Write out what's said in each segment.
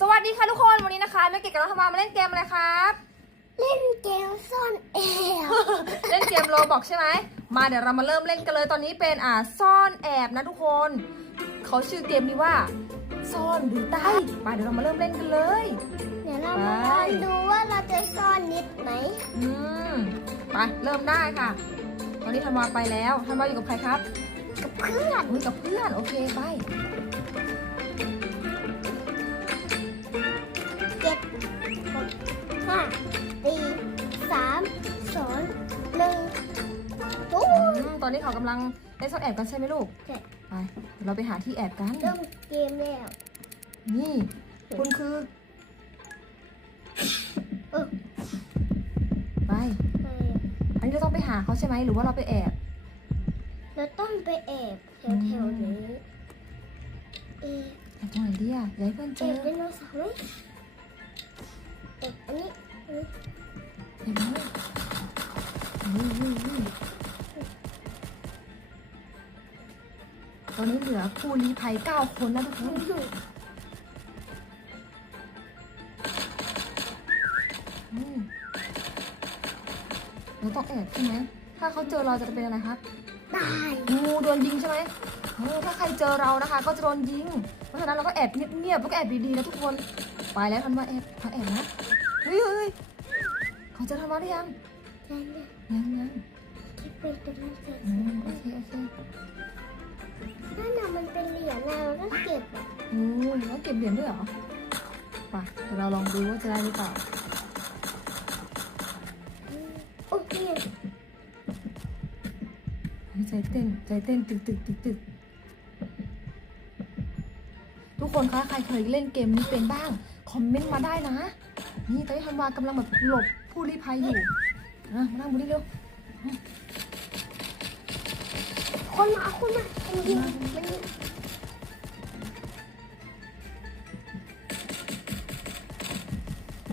สวัสดีค่ะทุกคนวันนี้นะคะแม่เกดกับน้องธรรมามาเล่นเกมอะไรครับ เล่นเกมซ่อนแอบเล่นเกมโรบอกใช่ไหมมาเดี๋ยวเรามาเริ่มเล่นกันเลยตอนนี้เป็นอ่าซ่อนแอบนะทุกคนเขาชื่อเกมนี้ว่า ซ่อนหรือใต้มาเดี๋ยวเรามาเริ่มเล่นกันเลย เดี๋ยวเรามาลองดูว่าเราจะซ่อนนิดไหมอืมไปเริ่มได้ค่ะ ตอนนี้ธันวาไปแล้วธันวาอยู่กับใครครับ กับเพื่อน อุ้ยกับเพื่อนโอเคไป อืมตอนนี้เขากำลังเล่นซ่อนแอบกันใช่ไหมลูกใช่ ไปเดี๋ยวเราไปหาที่แอบกัน เริ่มเกมแล้วนี่ คุณคือ เออไปไปอันนี้เราต้องไปหาเขาใช่ไหมหรือว่าเราไปแอบ เราต้องไปแอบแถวๆนี้เอะแอบตรงไหนดีอะอย่าให้เพื่อนเจแออบไดโนเสาร์ไหมแอบอันนี้อันนี้เห็นไหมอุ้ยอุ้ยอุ้ย ตอนนี้เหลือผู้ลี้ภัยเก้าคนแล้วทุกคนอืมเราต้องแอบใช่ไหม ถ้าเขาเจอเราจะเป็นอะไรครับตายงูโดนยิงใช่ไหมเออถ้าใครเจอเรานะคะ ก็จะโดนยิง เพราะฉะนั้นเราก็แอบเงียบๆแล้วก็แอบดีๆนะทุกคน ไปแล้วทันว่าแอบเขาแอบนะ เฮ้ยเฮ้ยเฮ้ยเขาเจะทำมาหรือยังนั่นน่ะยังยังที่เป็นตัวนั้นเสร็จอืมโอเคโอเค นั่นน่ะมันเป็นเหรียญนะเราต้องเก็บอะโอ้ยแล้วเก็บเหรียญด้วยเหรอไปเดี๋ยวเราลองดูว่าจะได้หรือเปล่าโอ้ยเฮ้ยใจเต้นใจเต้นตึกตึกตึกตึกทุกคนคะใครเคยเล่นเกมนี้เป็นบ้าง คอมเมนต์มาได้นะ นี่ตอนนี้ธันวากำลังแบบหลบผู้ลี้ภัยอยู่อะมานั่งบนนี้เร็ว คนมาคนมามันยิงมันยิง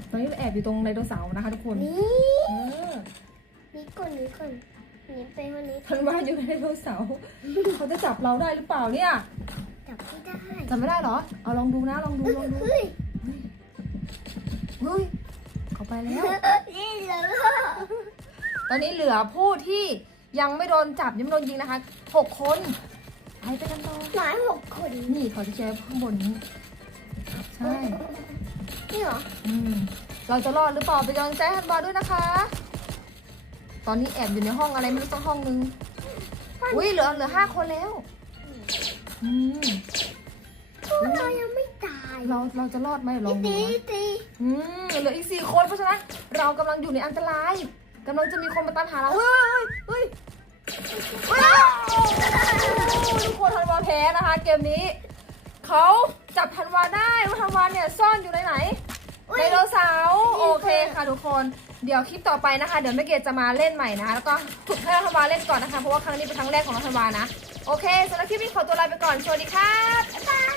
ตอนนี้เราแอบอยู่ตรงไดโนเสาร์นะคะทุกคนนี่เออนี่ก่อนนี่ก่อนนี่ไปวันนี้ธันวาอยู่ในไดโนเสาร์เขาจะจับเราได้หรือเปล่าเนี่ยจับไม่ได้จับไม่ได้เหรอ เอาลองดูนะลองดูลองดูเฮ้ยเฮ้ยเขาไปแล้วนี่เหรอตอนนี้เหลือผู้ที่ ยังไม่โดนจับยังไม่โดนยิงนะคะหกคนไปไปกันต่อหมายหกคนนี่เขาจะแชร์ข้างบนนี้ใช่นี่เหรออืมเราจะรอดหรือเปล่าไปนกำลังใจให้ธันวาด้วยนะคะ ตอนนี้แอบอยู่ในห้องอะไรไม่รู้สักห้องนึงอุ้ยเหลือเหลือห้าคนแล้วอืมพวกเรายังไม่ตายเราเราจะรอดไหมเดี๋ยวลองดูตีนะตีอืมเหลืออีกสี่คนเพราะฉะนั้นเรากำลังอยู่ในอันตราย กำลังจะมีคนมาตามหาเรา เฮ้ยเฮ้ยเฮ้ยทุกคนธันวาแพ้นะคะ เกมนี้ เขาจับธันวาได้ว่าธันวาเนี่ยซ่อนอยู่ในไหนไดโนเสาร์โอเคค่ะทุกคน เดี๋ยวคลิปต่อไปนะคะ เดี๋ยวแม่เกดจะมาเล่นใหม่นะแล้วก็ฝึกให้ธันวาเล่นก่อนนะคะ เพราะว่าครั้งนี้เป็นครั้งแรกของธันวานะ โอเคสำหรับคลิปนี้ขอตัวลาไปก่อน สวัสดีครับบ๊ายบาย